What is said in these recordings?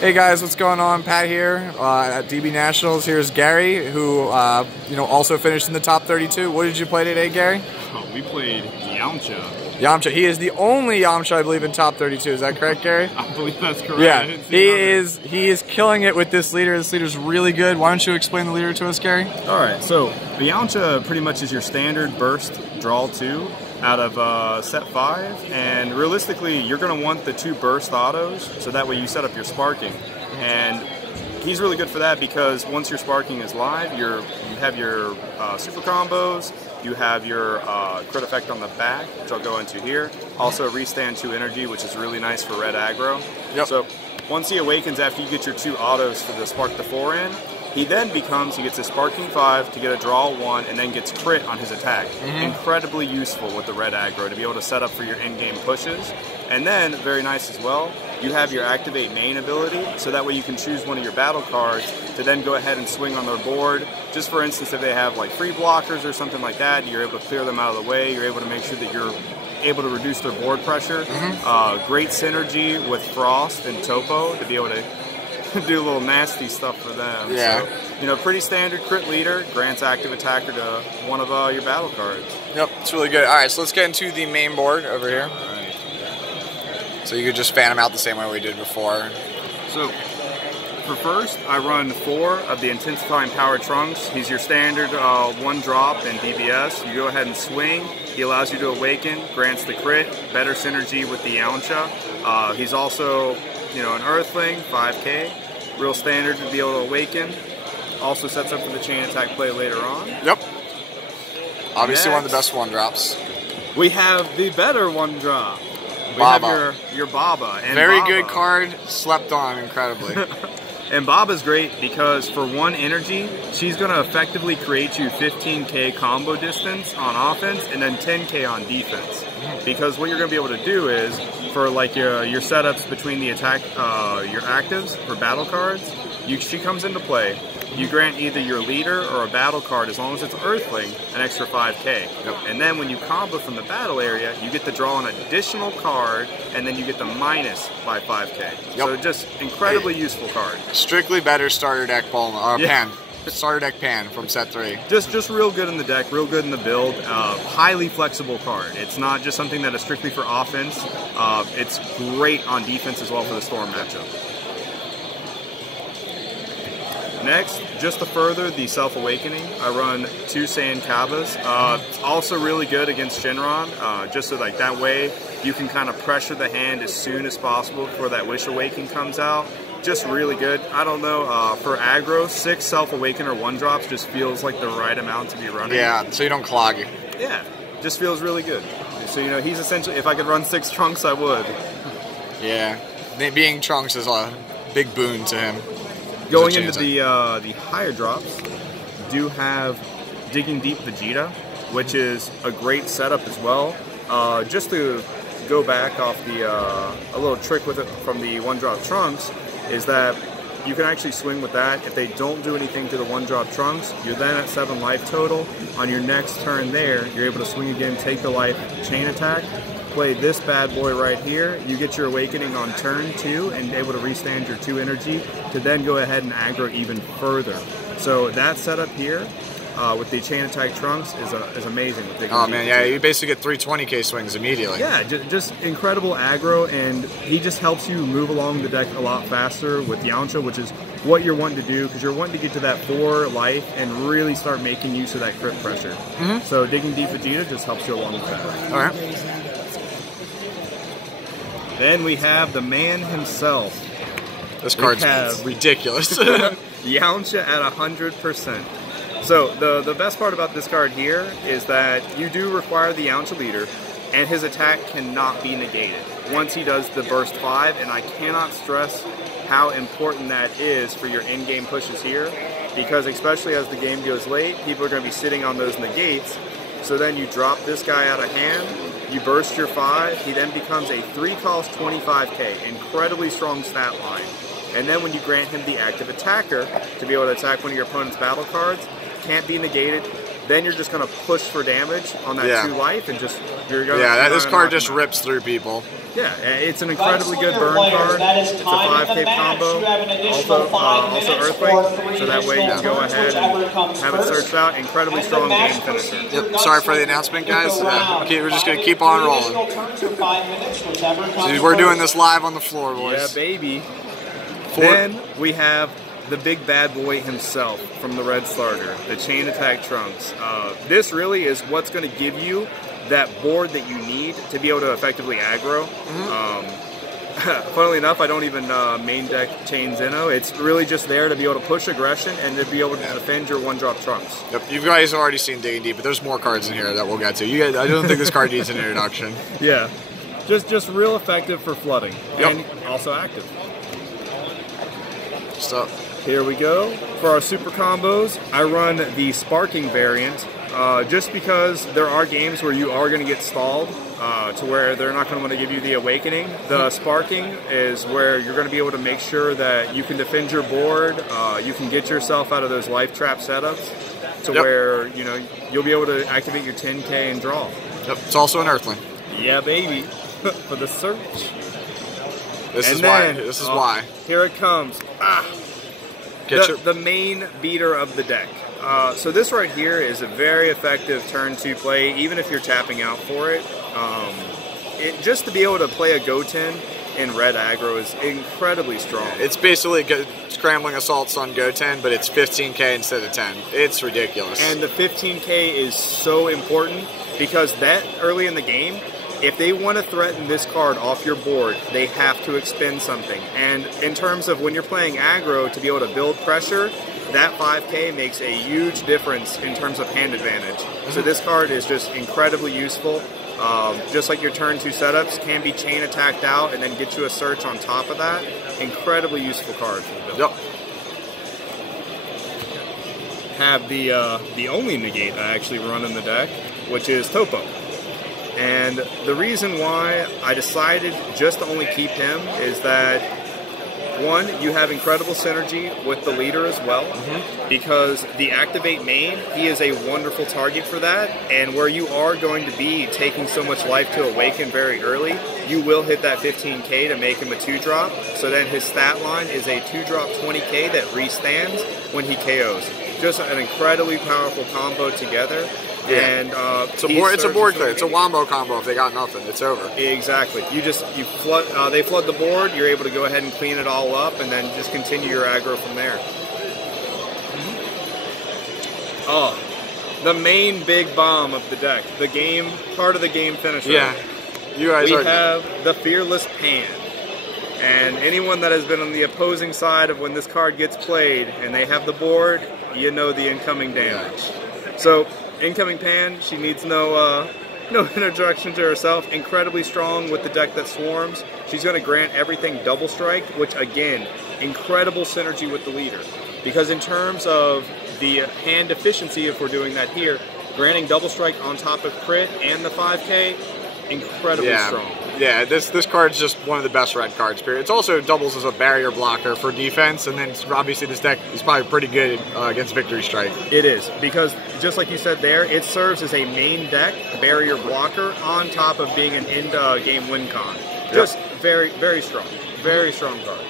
Hey guys, what's going on? Pat here at DB Nationals. Here's Gary, who also finished in the top 32. What did you play today, Gary? Oh, we played YAMCHA. YAMCHA. He is the only YAMCHA, I believe, in top 32. Is that correct, Gary? I believe that's correct. Yeah, he is killing it with this leader. This leader's really good. Why don't you explain the leader to us, Gary? All right, so the YAMCHA pretty much is your standard burst draw 2 out of set 5, and realistically you're going to want the 2 burst autos so that way you set up your sparking, and he's really good for that because once your sparking is live, you have your super combos, you have your crit effect on the back, which I'll go into here, also restand 2 energy, which is really nice for red aggro. Yep. So once he awakens after you get your 2 autos for the spark the 4 in, he gets his sparking 5 to get a draw 1 and then gets crit on his attack. Incredibly useful with the red aggro to be able to set up for your in-game pushes. And then, very nice as well, you have your activate main ability, so that way you can choose one of your battle cards to then go ahead and swing on their board. Just for instance, if they have like free blockers or something like that, you're able to clear them out of the way, you're able to make sure that you're able to reduce their board pressure. Great synergy with Frost and Topo to be able to do a little nasty stuff for them. Yeah. So, pretty standard crit leader, grants active attacker to one of your battle cards. Yep, it's really good. All right, so let's get into the main board over here. All right. So you could just fan them out the same way we did before. So, for first, I run 4 of the Intensifying Power Trunks. He's your standard 1 drop in DBS. You go ahead and swing. He allows you to awaken, grants the crit, better synergy with the YAMCHA. He's also an Earthling, 5k, real standard to be able to awaken. Also sets up for the chain attack play later on. Yep. Obviously one of the best 1-drops. We have the better 1-drop. We Baba. have your Baba. And Very Baba. good card, slept on incredibly. And Baba's great because for 1 energy, she's going to effectively create you 15k combo distance on offense and then 10k on defense. Because what you're going to be able to do is, for like your setups between the attack, your actives for battle cards, she comes into play. You grant either your leader or a battle card, as long as it's Earthling, an extra 5k. Yep. And then when you combo from the battle area, you get to draw an additional card, and then you get the minus by 5k. Yep. So just incredibly useful card. Strictly better starter deck pan. Starter deck pan from set 3. Just real good in the deck, real good in the build. Highly flexible card. It's not just something that is strictly for offense. It's great on defense as well for the Storm matchup. Next, just to further the self-awakening, I run 2 Saiyan Kabas. It's also really good against Shinron, just so like that way you can kind of pressure the hand as soon as possible before that Wish Awakening comes out. Just really good. I don't know, for aggro, 6 self-awaken or 1-drops just feels like the right amount to be running. Yeah, so you don't clog. Yeah, just feels really good. So, he's essentially, if I could run 6 Trunks, I would. Yeah, being Trunks is a big boon to him. Going into the higher drops, do have Digging Deep Vegeta, which is a great setup as well. Just to go back off a little trick with it from the 1-drop Trunks, is that you can actually swing with that. If they don't do anything to the 1-drop Trunks, you're then at 7 life total. On your next turn there, you're able to swing again, take the life, chain attack, play this bad boy right here. You get your awakening on turn 2 and able to restand your 2 energy to then go ahead and aggro even further. So that setup here with the chain attack Trunks is amazing. Oh man, yeah, you basically get 320k swings immediately. Yeah, just incredible aggro, and he just helps you move along the deck a lot faster with YAMCHA, which is what you're wanting to do, because you're wanting to get to that 4 life and really start making use of that crit pressure. So Digging Deep Vegeta just helps you along with that. All right. Then we have the man himself. This card's ridiculous. YAMCHA at 100%. So the best part about this card here is that you do require the YAMCHA leader, and his attack cannot be negated once he does the burst 5, and I cannot stress how important that is for your in-game pushes here, because especially as the game goes late, people are going to be sitting on those negates. So then you drop this guy out of hand, you burst your 5, he then becomes a 3-cost 25k, incredibly strong stat line. And then when you grant him the active attacker to be able to attack one of your opponent's battle cards, can't be negated, then you're just going to push for damage on that 2 life, and just you're going. Yeah, this card just rips through people. Yeah, it's an incredibly good burn card. It's a 5K combo, also Earthquake, so that way you can go ahead and have it searched out. Incredibly strong game finisher. Yep. Sorry for the announcement, guys. We're just going to keep on rolling. So we're doing this live on the floor, boys. Yeah, baby. Then we have the big bad boy himself from the Red Starter, the Chain Attack Trunks. This really is what's going to give you that board that you need to be able to effectively aggro. Funnily enough, I don't even main deck Chain Zeno. It's really just there to be able to push aggression and to be able to defend your 1-drop Trunks. Yep, you guys have already seen Digging Deep, but there's more cards in here that we'll get to. You guys, I don't think this card needs an introduction. Yeah, just real effective for flooding, and also active. So here we go. For our super combos, I run the Sparking variant. Just because there are games where you are going to get stalled to where they're not going to want to give you the Awakening. The Sparking is where you're going to be able to make sure that you can defend your board, you can get yourself out of those life trap setups to where, you know, you'll be able to activate your 10K and draw. Yep, it's also an Earthling. Yeah, baby. For the search. This is why. Here it comes. The main beater of the deck. So this right here is a very effective turn 2 play, even if you're tapping out for it. Just to be able to play a Goten in red aggro is incredibly strong. It's basically scrambling assaults on Goten, but it's 15K instead of 10. It's ridiculous. And the 15K is so important because that early in the game, if they want to threaten this card off your board, they have to expend something. And in terms of when you're playing aggro, to be able to build pressure, that 5K makes a huge difference in terms of hand advantage. So this card is just incredibly useful. Just like your turn 2 setups can be chain attacked out and then get you a search on top of that. Incredibly useful card for the build. Yep. Have the only negate I actually run in the deck, which is Topo. And the reason why I decided just to only keep him is that, one, you have incredible synergy with the leader as well, because the activate main, he is a wonderful target for that, and where you are going to be taking so much life to awaken very early, you will hit that 15K to make him a 2-drop, so then his stat line is a 2-drop 20K that restands when he KOs. Just an incredibly powerful combo together. Yeah. And it's a board clear. It's a wombo combo. If they got nothing, it's over. Exactly. You flood. They flood the board. You're able to go ahead and clean it all up, and then just continue your aggro from there. Oh, the main big bomb of the deck. Part of the game finisher. Yeah. You guys we have the Fearless Pan. And anyone that has been on the opposing side of when this card gets played and they have the board, you know the incoming damage. So. Incoming Pan, she needs no introduction to herself. Incredibly strong with the deck that swarms. She's going to grant everything double strike, which again, incredible synergy with the leader. Because in terms of the hand efficiency, if we're doing that here, granting double strike on top of crit and the 5K, incredibly strong. Yeah, this card's just one of the best red cards, period. It also doubles as a barrier blocker for defense, and then obviously this deck is probably pretty good against Victory Strike. It is, because just like you said there, it serves as a main deck barrier blocker on top of being an end-game win con. Just very, very strong. Very strong card.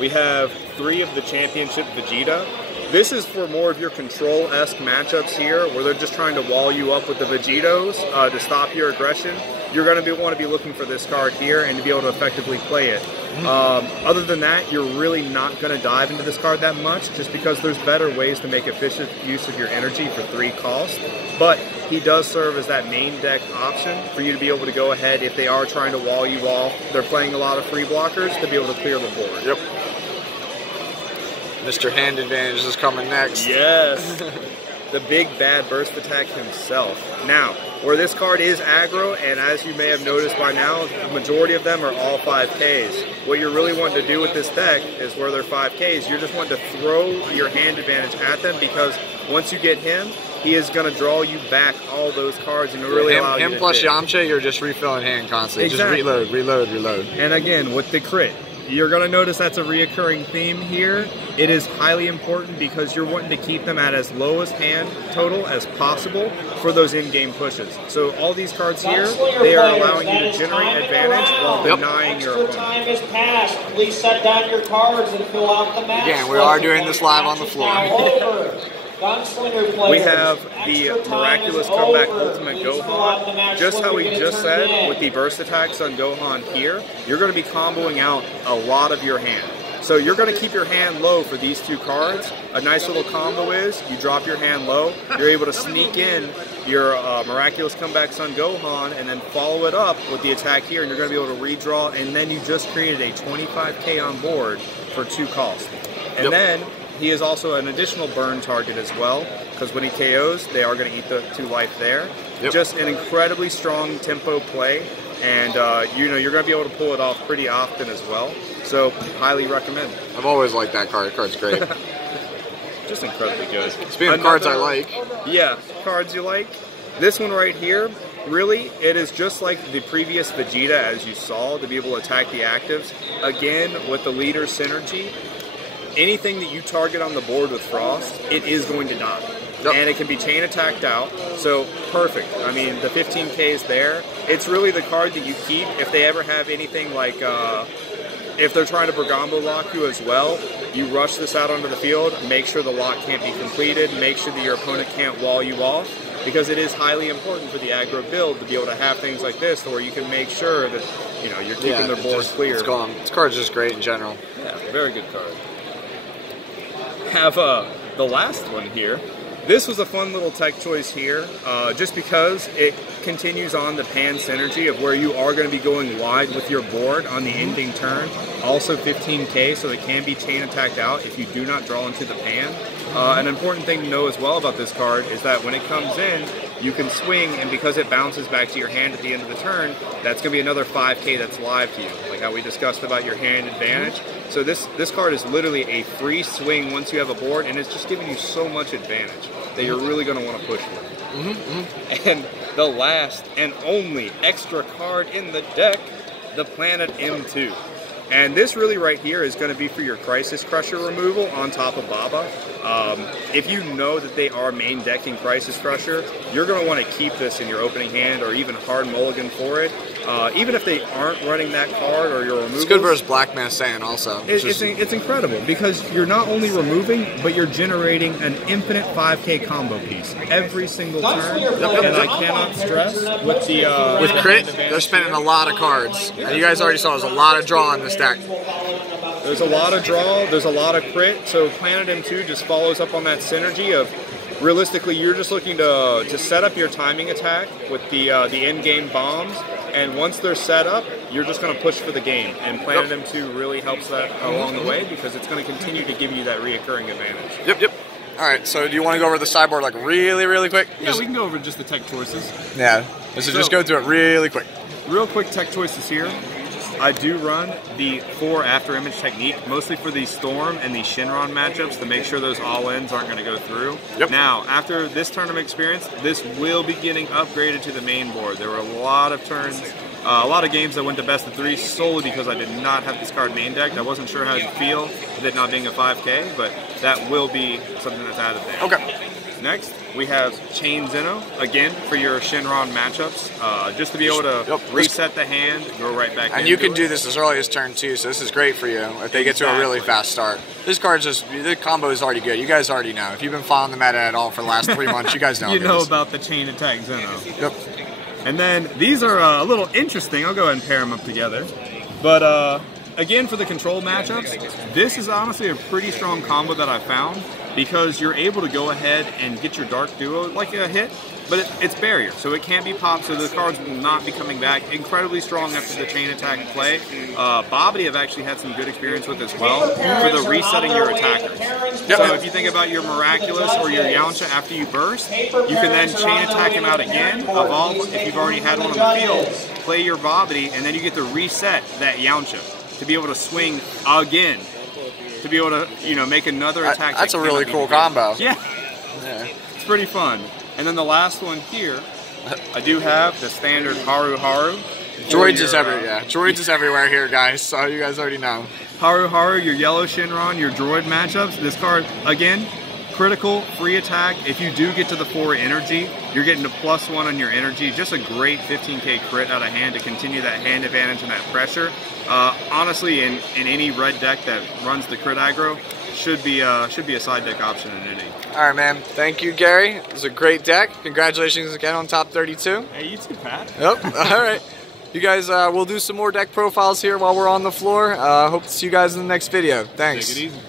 We have 3 of the Championship Vegeta. This is for more of your control-esque matchups here, where they're just trying to wall you up with the Vegetos to stop your aggression. You're going to want to be looking for this card here and to be able to effectively play it. Other than that, you're really not going to dive into this card that much, just because there's better ways to make efficient use of your energy for 3 cost. But he does serve as that main deck option for you to be able to go ahead if they are trying to wall you off. They're playing a lot of free blockers to be able to clear the board. Yep. Mr. Hand Advantage is coming next. Yes. The big bad burst attack himself. Now, where this card is aggro, and as you may have noticed by now, the majority of them are all 5Ks. What you're really wanting to do with this deck is where they're 5Ks, you're just wanting to throw your hand advantage at them, because once you get him, he is going to draw you back all those cards and really allow you to him plus hit. YAMCHA, you're just refilling hand constantly. Exactly. Just reload, reload, reload. And again, with the crit, You're going to notice that's a reoccurring theme here. It is highly important because you're wanting to keep them at as low as hand total as possible for those in-game pushes. So all these cards here, they are allowing you to generate advantage while denying your opponent. Time has passed. Please set down your cards and fill out the match. Again, we are doing this live on the floor. We have the Miraculous Comeback Ultimate Gohan. Just how we just said with the burst attacks on Gohan here, you're going to be comboing out a lot of your hand. So you're going to keep your hand low for these two cards. A nice little combo is you drop your hand low, you're able to sneak in your Miraculous Comeback Son Gohan and then follow it up with the attack here, and you're going to be able to redraw, and then you just created a 25k on board for 2 costs. And then he is also an additional burn target as well, because when he KOs, they are going to eat the 2 life there. Just an incredibly strong tempo play, and you know, you're going to be able to pull it off pretty often as well. So, highly recommend. I've always liked that card. The card's great. Just incredibly good. Speaking of cards I like. Yeah, cards you like. This one right here, really, it is just like the previous Vegeta, as you saw, to be able to attack the actives. Again, with the leader synergy, anything that you target on the board with Frost, it is going to die. And it can be chain attacked out, so perfect. I mean, the 15k is there. It's really the card that you keep if they ever have anything like, if they're trying to Bergambo lock you as well, you rush this out onto the field, make sure the lock can't be completed, make sure that your opponent can't wall you off, because it is highly important for the aggro build to be able to have things like this where you can make sure that, you know, you're keeping their board clear. It's gone. This card's just great in general. Yeah, very good card. Have the last one here. This was a fun little tech choice here, just because it continues on the pan synergy of where you are going to be going wide with your board on the ending turn. Also 15k, so it can be chain attacked out if you do not draw into the pan. An important thing to know as well about this card is that when it comes in, you can swing, and because it bounces back to your hand at the end of the turn, that's going to be another 5k that's live to you, like how we discussed about your hand advantage. So this card is literally a free swing once you have a board, and it's just giving you so much advantage that you're really going to want to push with. And the last and only extra card in the deck, the Planet M2. And this really right here is going to be for your Crisis Crusher removal on top of Baba. If you know that they are main decking Crisis Crusher, you're going to want to keep this in your opening hand or even hard mulligan for it. Even if they aren't running that card or your removal. It's good versus Black Mass Saiyan also. It's incredible because you're not only removing, but you're generating an infinite 5k combo piece every single turn. And I cannot stress with the... with crit, they're spending a lot of cards. And you guys already saw there's a lot of draw in this deck. There's a lot of draw, there's a lot of crit, so Planet M2 just follows up on that synergy of, realistically, you're just looking to set up your timing attack with the end-game bombs, and once they're set up, you're just going to push for the game, and Planet M2 really helps that along the way because it's going to continue to give you that reoccurring advantage. Alright, so do you want to go over the sideboard like really quick? Yeah, we can go over just the tech choices. Yeah, so just go through it really quick. Real quick tech choices here. I do run the 4 after image technique, mostly for the Storm and the Shinron matchups to make sure those all-ins aren't going to go through. Now, after this tournament experience, this will be getting upgraded to the main board. There were a lot of turns, a lot of games that went to best of 3 solely because I did not have this card main decked. I wasn't sure how to feel with it not being a 5k, but that will be something that's added there. Next, we have Chain Zeno, again, for your Shinron matchups, just to be able to reset the hand, go right back in. And you can do this as early as turn 2, so this is great for you if they get to a really fast start. This card's just, the combo is already good. You guys already know. If you've been following the meta at all for the last 3 months, you guys know you know about the Chain Attack Zeno. And then, these are a little interesting. I'll go ahead and pair them up together. But, again, for the control matchups, this is honestly a pretty strong combo that I found, because you're able to go ahead and get your Dark Duo like a hit, but it's barrier, so it can't be popped, so the cards will not be coming back. Incredibly strong after the chain attack play. Bobbity I've actually had some good experience with as well for the resetting your attackers. So if you think about your Miraculous or your YAMCHA after you burst, you can then chain attack him out again, evolve if you've already had one on the field, play your Bobbity, and then you get to reset that YAMCHA to be able to swing again. To be able to, you know, make another attack. That's a really cool combo. Yeah. It's pretty fun. And then the last one here, I do have the standard Haru Haru. Droids is everywhere. Yeah, Droids is everywhere here, guys. So you guys already know. Haru Haru, your yellow Shinron, your Droid matchups. This card again, critical, free attack. If you do get to the 4 energy, you're getting a +1 on your energy. Just a great 15k crit out of hand to continue that hand advantage and that pressure. Honestly, in any red deck that runs the crit aggro, should be a side deck option in any. All right, man. Thank you, Gary. It was a great deck. Congratulations again on top 32. Hey, you too, Pat. Yep. All right. You guys, we'll do some more deck profiles here while we're on the floor. Hope to see you guys in the next video. Thanks. Take it easy.